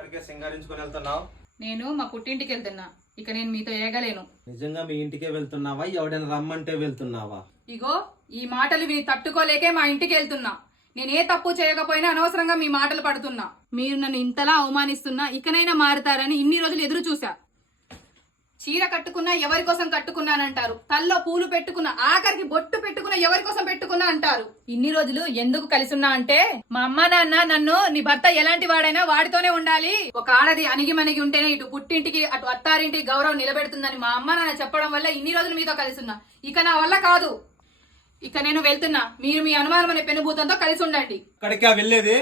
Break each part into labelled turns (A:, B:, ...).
A: ఎక్కడికే సింగారించుకొని వెళ్తున్నావు?
B: నేను మా పుట్టింటికి వెళ్తున్నా. ఇక నేను మీతో ఏగలేను.
A: నిజంగా మీ ఇంటికే వెళ్తున్నావా? ఎవడైనా రమ్మంటే వెళ్తున్నావా?
B: ఇగో ఈ మాటలు విని తట్టుకోలేకే మా ఇంటికి వెళ్తున్నా. నేను ఏ తప్పు చేయకపోయినా అనవసరంగా మీ మాటలు పడుతున్నా. మీరు నన్ను ఇంతలా అవమానిస్తున్నా ఇకనైనా మారుతారని ఇన్ని రోజులు ఎదురు చూసా చీర కట్టుకున్నా ఎవరి కోసం కట్టుకున్నానంటారు. తల్లో పూలు పెట్టుకున్నా ఆఖరికి బొట్టు పెట్టుకున్నా ఎవరి కోసం పెట్టుకున్నా అంటారు? ఇన్ని రోజులు ఎందుకు కలిసి ఉన్నా అంటే మా అమ్మ నాన్న నన్ను నీ భర్త ఎలాంటి వాడైనా వాడితోనే ఉండాలి. ఒక ఆడది అణిగి మణిగి ఉంటేనే ఇటు పుట్టింటికి అటు అత్తారింటికి గౌరవం నిలబెడుతుందని మా అమ్మ నాన్న చెప్పడం వల్ల ఇన్ని రోజులు మీతో కలిసి ఉన్నా ఇక నా వల్ల కాదు. ఇక నేను వెళ్తున్నా. మీరు మీ అనుమానం అనే పెనుభూతంతో కలిసి ఉండండి.
A: వెళ్ళేది?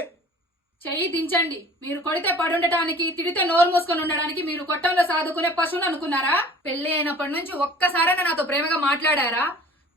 B: చెయ్యి దించండి. మీరు కొడితే పడుండటానికి తిడితే నోరు మూసుకొని ఉండడానికి మీరు కొట్టంలో సాదుకునే పశువుని అనుకున్నారా? పెళ్ళి అయినప్పటి నుంచి ఒక్కసారైనా నాతో ప్రేమగా మాట్లాడారా?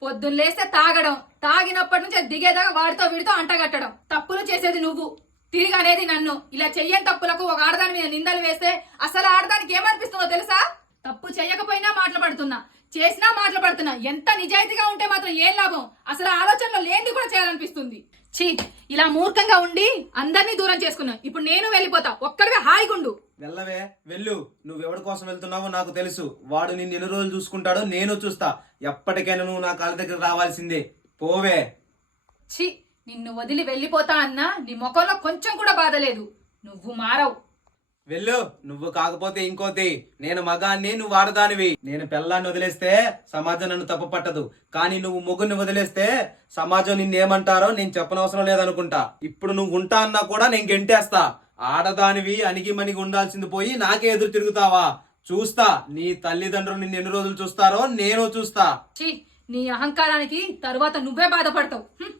B: పొద్దున్న లేస్తే తాగడం. తాగినప్పటి నుంచి దిగేదాకా వాడితో వీడితో అంటగట్టడం తప్పులు చేసేది నువ్వు. తిరిగి అనేది నన్ను. ఇలా చెయ్యని తప్పులకు ఒక ఆడదాని మీద నిందలు వేస్తే అసలు ఆడదానికి ఏమనిపిస్తుందో తెలుసా? తప్పు చేయకపోయినా మాట్లాడుతున్నా. చేసినా మాట్లాడుతున్నా. ఎంత నిజాయితీగా ఉంటే మాత్రం ఏం లాభం? అసలు ఆలోచనలో లేనిది కూడా చేయాలనిపిస్తుంది. ఛీ! ఇలా మూర్ఖంగా ఉండి అందరినీ దూరం చేసుకున్నా ఇప్పుడు నేను వెళ్ళిపోతా. ఒక్కడిగా హాయిగుండు.
A: వెళ్ళవే వెళ్ళు. నువ్వు ఎవరి కోసం వెళ్తున్నావో నాకు తెలుసు. వాడు నిన్ను ఎన్ని రోజులు చూసుకుంటాడో నేను చూస్తా. ఎప్పటికైనా నువ్వు నా కాళ్ళ దగ్గర రావాల్సిందే. పోవే.
B: ఛీ నిన్ను వదిలి వెళ్ళిపోతా అన్నా నీ ముఖంలో కొంచెం కూడా బాధ లేదు. నువ్వు మారవు.
A: వెళ్ళు నువ్వు కాకపోతే ఇంకోతి నేను మగాన్ని నువ్వు ఆడదానివి. నేను పెళ్ళాన్ని వదిలేస్తే సమాజం నన్ను తప్పు పట్టదు. కానీ నువ్వు మొగ్గుని వదిలేస్తే సమాజం నిన్ను ఏమంటారో నేను చెప్పనవసరం లేదనుకుంటా. ఇప్పుడు నువ్వు ఉంటా అన్నా కూడా నేను గెంటేస్తా. ఆడదానివి అణిగి మణిగి ఉండాల్సింది పోయి నాకే ఎదురు తిరుగుతావా? చూస్తా నీ తల్లిదండ్రులు నిన్ను ఎన్ని రోజులు చూస్తారో నేను చూస్తా.
B: ఛీ నీ అహంకారానికి తర్వాత నువ్వే బాధపడతావు. హ్మ్.